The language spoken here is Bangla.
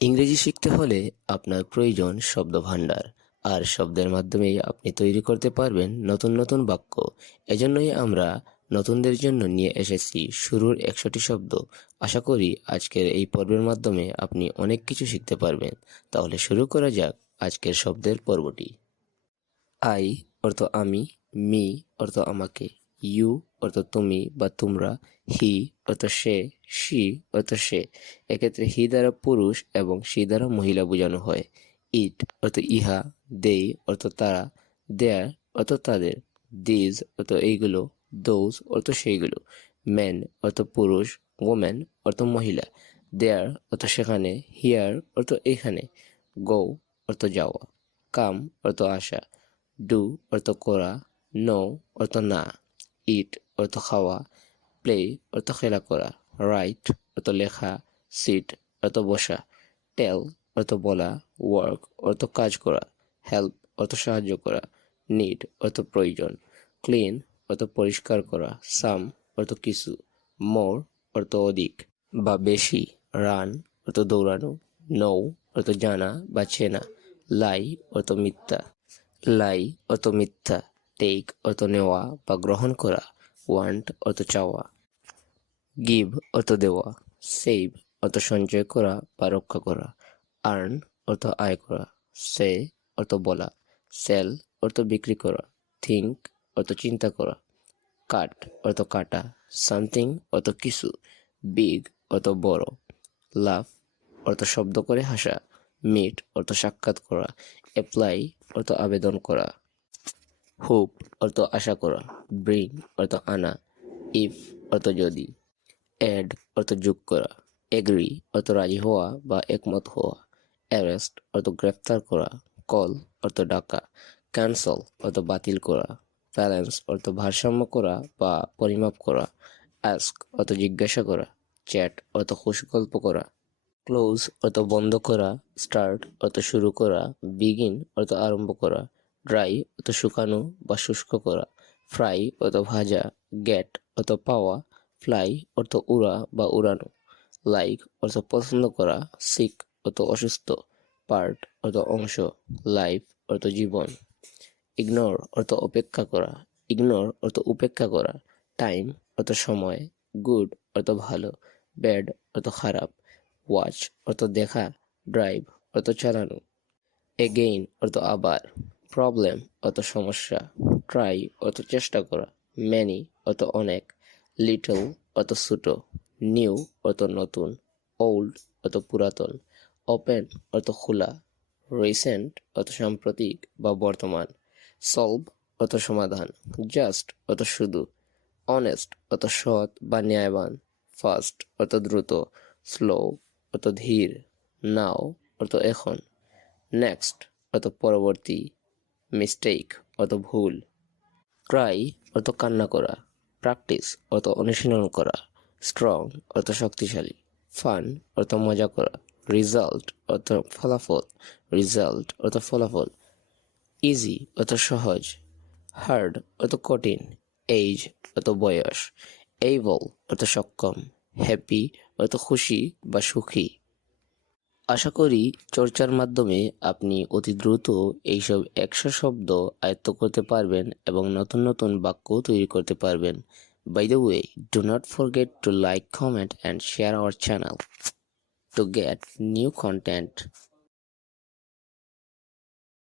ইংরেজি শিখতে হলে আপনার প্রয়োজন শব্দভাণ্ডার, আর শব্দের মাধ্যমেই আপনি তৈরি করতে পারবেন নতুন নতুন বাক্য। এজন্যই আমরা নতুনদের জন্য নিয়ে এসেছি শুরুর 100টি শব্দ। আশা করি আজকের এই পর্বের মাধ্যমে আপনি অনেক কিছু শিখতে পারবেন। তাহলে শুরু করা যাক আজকের শব্দের পর্বটি। আই অর্থ আমি, মি অর্থ আমাকে, ইউ অর্থ তুমি বা তোমরা, হি অর্থ সে, শি অর্থ সে। এক্ষেত্রে হি দ্বারা পুরুষ এবং শি দ্বারা মহিলা বোঝানো হয়। ইট অর্থ ইহা, দে অর্থ তারা, দেয়ার অর্থ তাদের, দিজ অর্থ এইগুলো, দোজ অর্থ সেইগুলো, ম্যান অর্থ পুরুষ, ওম্যান অর্থ মহিলা, দেয়ার অর্থ সেখানে, হিয়ার অর্থ এখানে, গো অর্থ যাওয়া, কাম অর্থ আসা, ডু অর্থ করা, নো অর্থ না, ইট অর্থ খাওয়া, প্লে অর্থ খেলা করা, রাইট অর্থ লেখা, সিট অর্থ বসা, টেল অর্থ বলা, ওয়ার্ক অর্থ কাজ করা, হেল্প অর্থ সাহায্য করা, নিড অর্থ প্রয়োজন, ক্লিন অর্থ পরিষ্কার করা, সাম অর্থ কিছু, মোর অর্থ অধিক বা বেশি, রান অর্থ দৌড়ানো, নো অর্থ জানা বা চেনা, লাই অর্থ মিথ্যা, লাই অর্থ মিথ্যা, টেক অর্থ নেওয়া বা গ্রহণ করা, ওয়ান্ট অর্থ চাওয়া, গিভ অর্থ দেওয়া, সেভ অর্থ সঞ্চয় করা বা রক্ষা করা, আর্ন অর্থ আয় করা, সে অর্থ বলা, সেল অর্থ বিক্রি করা, থিঙ্ক অর্থ চিন্তা করা, কাট অর্থ কাটা, সামথিং অর্থ কিছু, বিগ অর্থ বড়, লাভ অর্থ শব্দ করে হাসা, মিট অর্থ সাক্ষাৎ করা, অ্যাপ্লাই অর্থ আবেদন করা, হোপ অর্থ আশা করা, ব্রিং অর্থ আনা, ইফ অর্থ যদি, অ্যাড অর্থ যোগ করা, এগ্রি অর্থ রাজি হওয়া বা একমত হওয়া, অ্যারেস্ট অর্থ গ্রেফতার করা, কল অর্থ ডাকা, ক্যান্সেল অর্থ বাতিল করা, ব্যালেন্স অর্থ ভারসাম্য করা বা পরিমাপ করা, আস্ক অর্থ জিজ্ঞাসা করা, চ্যাট অর্থ খুশগল্প করা, ক্লোজ অর্থ বন্ধ করা, স্টার্ট অর্থ শুরু করা, বিগিন অর্থ আরম্ভ করা, ড্রাই অর্থ শুকানো বা শুষ্ক করা, ফ্রাই অর্থ ভাজা, গেট অর্থ পাওয়া, ফ্লাই অর্থ উড়া বা উড়ানো, লাইক অর্থ পছন্দ করা, সিক অর্থ অসুস্থ, পার্ট অর্থ অংশ, লাইফ অর্থ জীবন, ইগনোর অর্থ অপেক্ষা করা, ইগনোর অর্থ উপেক্ষা করা, টাইম অর্থ সময়, গুড অর্থ ভালো, ব্যাড অর্থ খারাপ, ওয়াচ অর্থ দেখা, ড্রাইভ অর্থ চালানো, এগেইন অর্থ আবার, প্রবলেম অর্থ সমস্যা, ট্রাই অর্থ চেষ্টা করা, ম্যানি অর্থ অনেক, লিটল অর্থ ছোট, নিউ অর্থ নতুন, ওল্ড অর্থ পুরাতন, ওপেন অর্থ খোলা, রিসেন্ট অর্থ সাম্প্রতিক বা বর্তমান, সলভ অর্থ সমাধান, জাস্ট অর্থ শুধু, অনেস্ট অর্থ সৎ বা ন্যায়বান, ফাস্ট অর্থ দ্রুত, স্লো অর্থ ধীর, নাও অর্থ এখন, নেক্সট অর্থ পরবর্তী, মিস্টেক অর্থ ভুল, ট্রাই অর্থ কান্না করা, প্র্যাকটিস অর্থ অনুশীলন করা, স্ট্রং অর্থ শক্তিশালী, ফান অর্থ মজা করা, রেজাল্ট অর্থ ফলাফল, রেজাল্ট অর্থ ফলাফল, ইজি অর্থ সহজ, হার্ড অর্থ কঠিন, এজ অর্থ বয়স, এইবল অর্থ সক্ষম, হ্যাপি অর্থ খুশি বা সুখী। আশা করি চর্চার মাধ্যমে আপনি অতি দ্রুত এইসব 100 শব্দ আয়ত্ত করতে পারবেন এবং নতুন নতুন বাক্য তৈরি করতে পারবেন। By the way, do not forget to like, comment and share our channel to get new content.